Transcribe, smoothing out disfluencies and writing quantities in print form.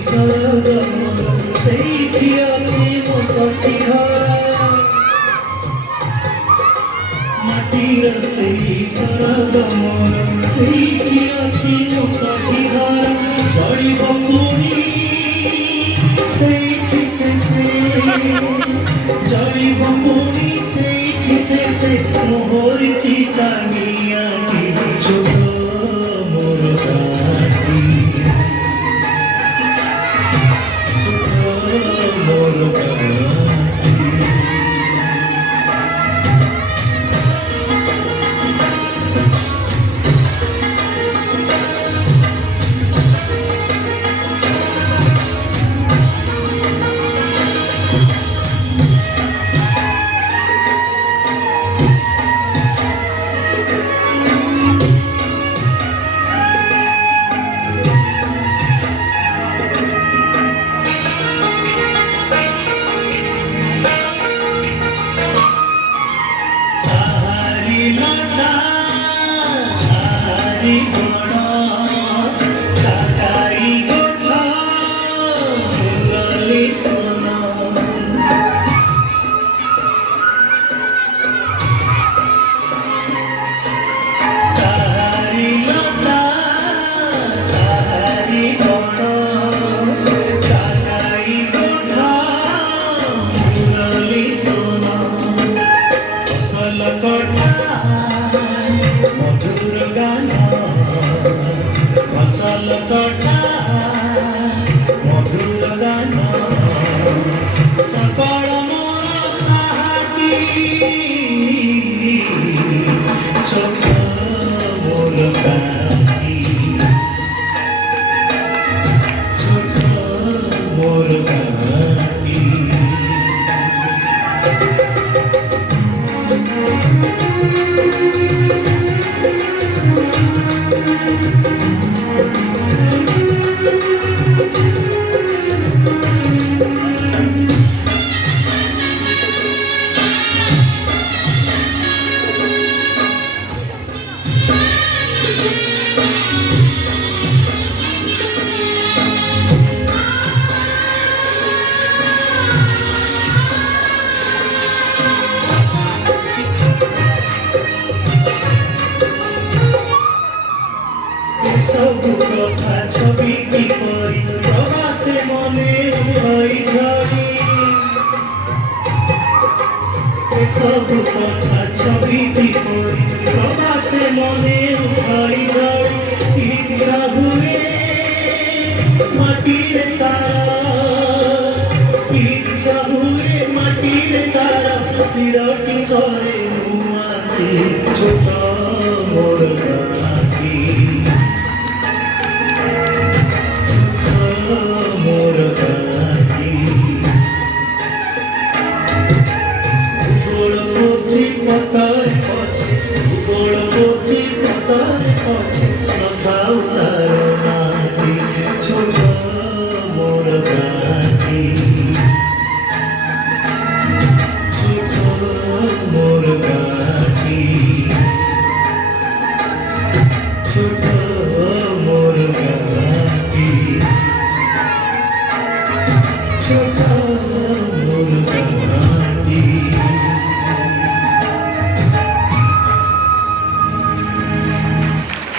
ସରଗମ ସେଇଠି ଅଛି ମୋ ସଖୀ ଘର ମାଟିର ସେଇ ସରଗମ ସେଇଠି ଅଛି ମୋ ସଖୀ ଘର ଚଳିବ ପୁଣି ସେଇଠି ସେ ଚଳିବ ପୁଣି ସେଇଠି ସେ ମୋହରି ଚିତା ନିଆକି ଛୋଟ ମୋର କାଟି ମୋର କାଟି মধুর গান ফসল কটা মধুর গান সকল মোর সাহাটি চোখ মোর কাটি চোখ মোর কাটি ସବୁ କଥା ଛବି କିପରି ପ୍ରବାସେ ମନେ ଉଠାଇ ଝଡ଼ି ସବୁ କଥା ଛବି କିପରି ପ୍ରବାସେ ମନେ ଉଠାଇ ଝଡ଼ି ଇଚ୍ଛା ହୁଏ ମାଟିରେ ତା